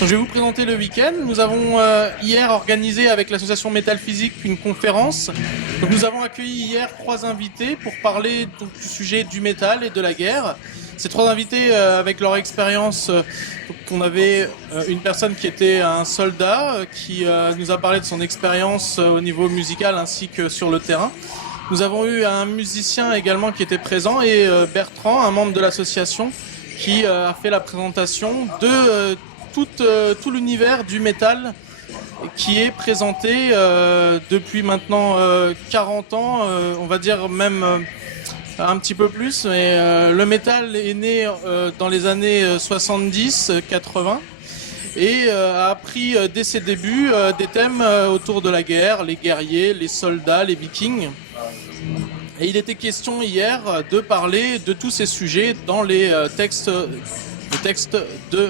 Je vais vous présenter le week-end. Nous avons hier organisé avec l'association Métal Physique une conférence. Donc, nous avons accueilli hier 3 invités pour parler donc, du sujet du métal et de la guerre. Ces 3 invités, avec leur expérience, on avait une personne qui était un soldat qui nous a parlé de son expérience au niveau musical ainsi que sur le terrain. Nous avons eu un musicien également qui était présent et Bertrand, un membre de l'association, qui a fait la présentation de tout l'univers du métal qui est présenté depuis maintenant 40 ans, on va dire même un petit peu plus. Mais le métal est né dans les années 70-80 et a pris dès ses débuts des thèmes autour de la guerre, les guerriers, les soldats, les vikings. Et il était question hier de parler de tous ces sujets dans les textes de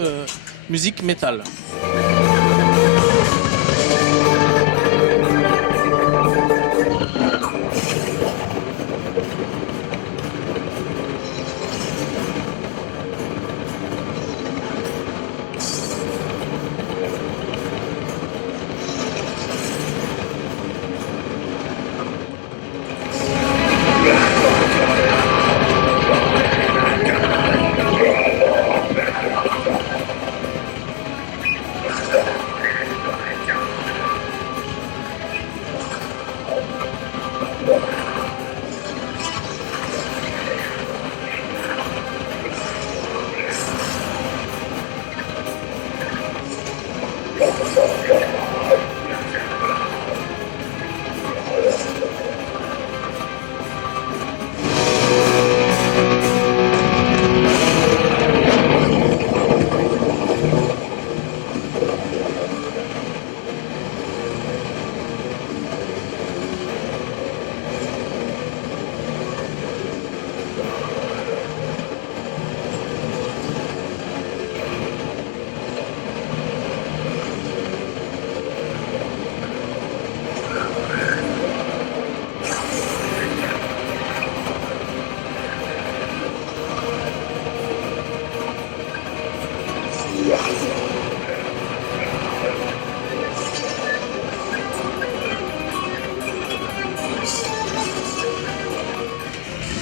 musique métal.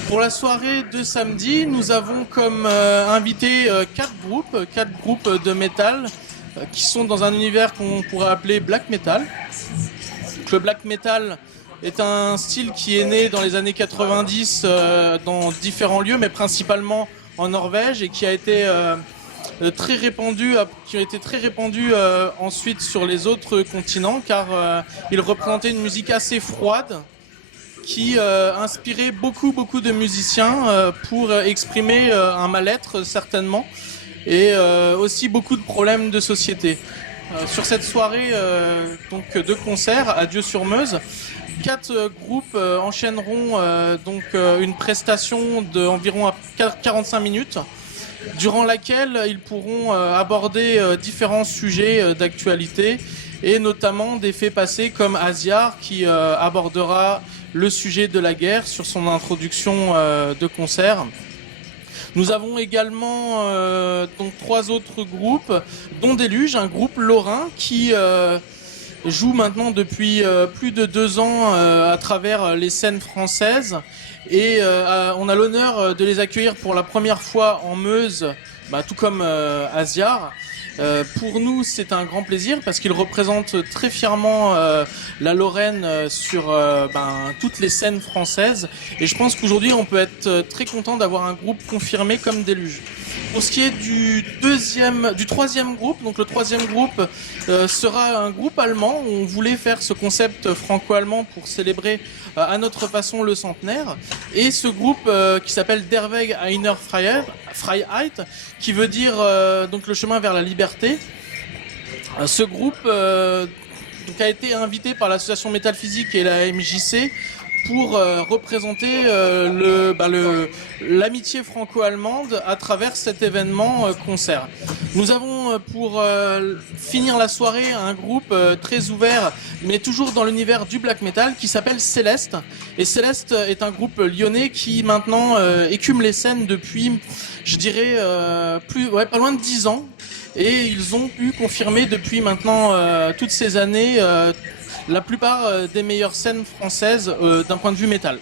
Pour la soirée de samedi, nous avons comme invité 4 groupes de métal qui sont dans un univers qu'on pourrait appeler black metal. Donc, le black metal est un style qui est né dans les années 90 dans différents lieux, mais principalement en Norvège, et qui a été très répandu, ensuite sur les autres continents, car il représentait une musique assez froide qui inspirait beaucoup de musiciens pour exprimer un mal-être certainement, et aussi beaucoup de problèmes de société. Sur cette soirée donc de concert à Dieu-sur-Meuse, 4 groupes enchaîneront une prestation d'environ 45 minutes, durant laquelle ils pourront aborder différents sujets d'actualité, et notamment des faits passés comme Asiar qui abordera le sujet de la guerre sur son introduction de concert. Nous avons également 3 autres groupes, dont Déluge, un groupe lorrain qui joue maintenant depuis plus de 2 ans à travers les scènes françaises, et on a l'honneur de les accueillir pour la première fois en Meuse, tout comme Asiar. Pour nous, c'est un grand plaisir parce qu'ils représentent très fièrement la Lorraine sur toutes les scènes françaises, et je pense qu'aujourd'hui on peut être très content d'avoir un groupe confirmé comme Déluge. Pour ce qui est du 3e groupe, donc le 3e groupe sera un groupe allemand. On voulait faire ce concept franco-allemand pour célébrer à notre façon le centenaire, et ce groupe qui s'appelle Der Weg einer Freiheit, qui veut dire donc le chemin vers la liberté. Ce groupe donc a été invité par l'association Métal Physique et la MJC pour représenter l'amitié franco-allemande à travers cet événement concert. Nous avons pour finir la soirée un groupe très ouvert, mais toujours dans l'univers du black metal, qui s'appelle Céleste. Et Céleste est un groupe lyonnais qui maintenant écume les scènes depuis, je dirais, pas loin de 10 ans. et ils ont pu confirmer depuis maintenant toutes ces années la plupart des meilleures scènes françaises d'un point de vue métal.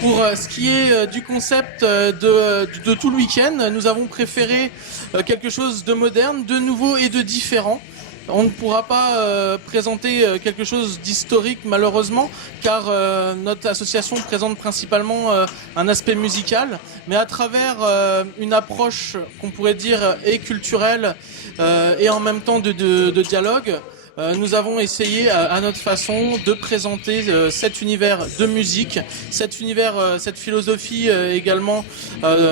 Pour ce qui est du concept de tout le week-end, nous avons préféré quelque chose de moderne, de nouveau et de différent. On ne pourra pas présenter quelque chose d'historique malheureusement, car notre association présente principalement un aspect musical, mais à travers une approche qu'on pourrait dire et culturelle et en même temps de dialogue. Nous avons essayé à notre façon de présenter cet univers de musique, cet univers, cette philosophie également,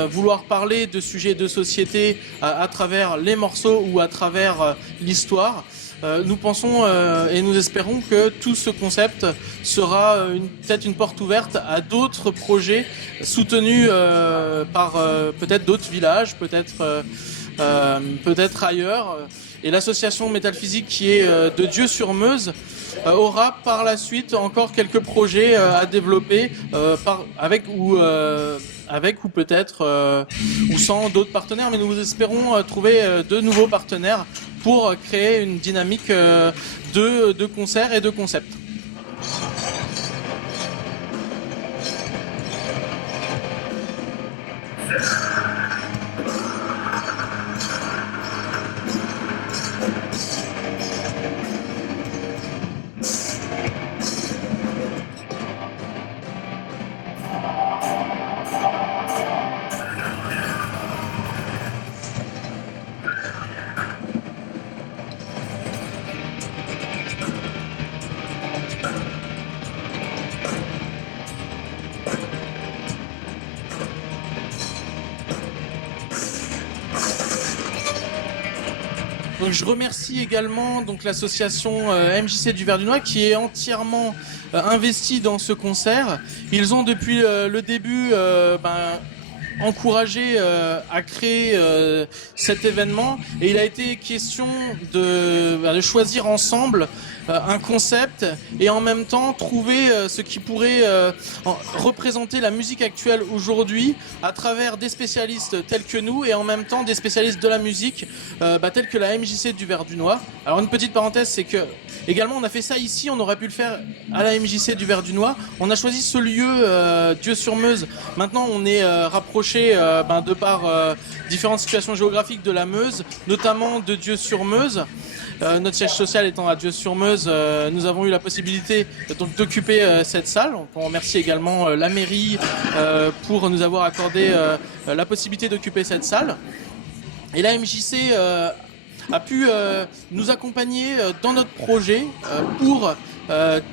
vouloir parler de sujets de société à travers les morceaux ou à travers l'histoire. Nous pensons et nous espérons que tout ce concept sera peut-être une porte ouverte à d'autres projets soutenus par peut-être d'autres villages, peut-être ailleurs. Et l'association Métal Physique qui est de Dieu-sur-Meuse aura par la suite encore quelques projets à développer avec ou peut-être ou sans d'autres partenaires, mais nous espérons trouver de nouveaux partenaires pour créer une dynamique de concerts et de concepts. Donc je remercie également donc l'association MJC du Verdunois qui est entièrement investie dans ce concert. Ils ont depuis le début encouragé à créer cet événement et il a été question de choisir ensemble un concept et en même temps trouver ce qui pourrait représenter la musique actuelle aujourd'hui à travers des spécialistes tels que nous et en même temps des spécialistes de la musique tels que la MJC du Verdunois. Alors une petite parenthèse, c'est que également on a fait ça ici, on aurait pu le faire à la MJC du Verdunois. On a choisi ce lieu Dieu-sur-Meuse. Maintenant on est rapproché de par différentes situations géographiques de la Meuse, notamment de Dieu-sur-Meuse. Notre siège social étant à Dieu-sur-Meuse, nous avons eu la possibilité d'occuper cette salle. On remercie également la mairie pour nous avoir accordé la possibilité d'occuper cette salle. Et la MJC a pu nous accompagner dans notre projet pour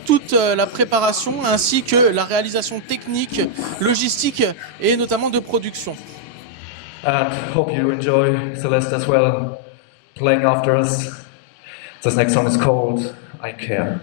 toute la préparation ainsi que la réalisation technique, logistique et notamment de production. And hope you enjoy Celeste as well, playing after us. This next song is called I Care.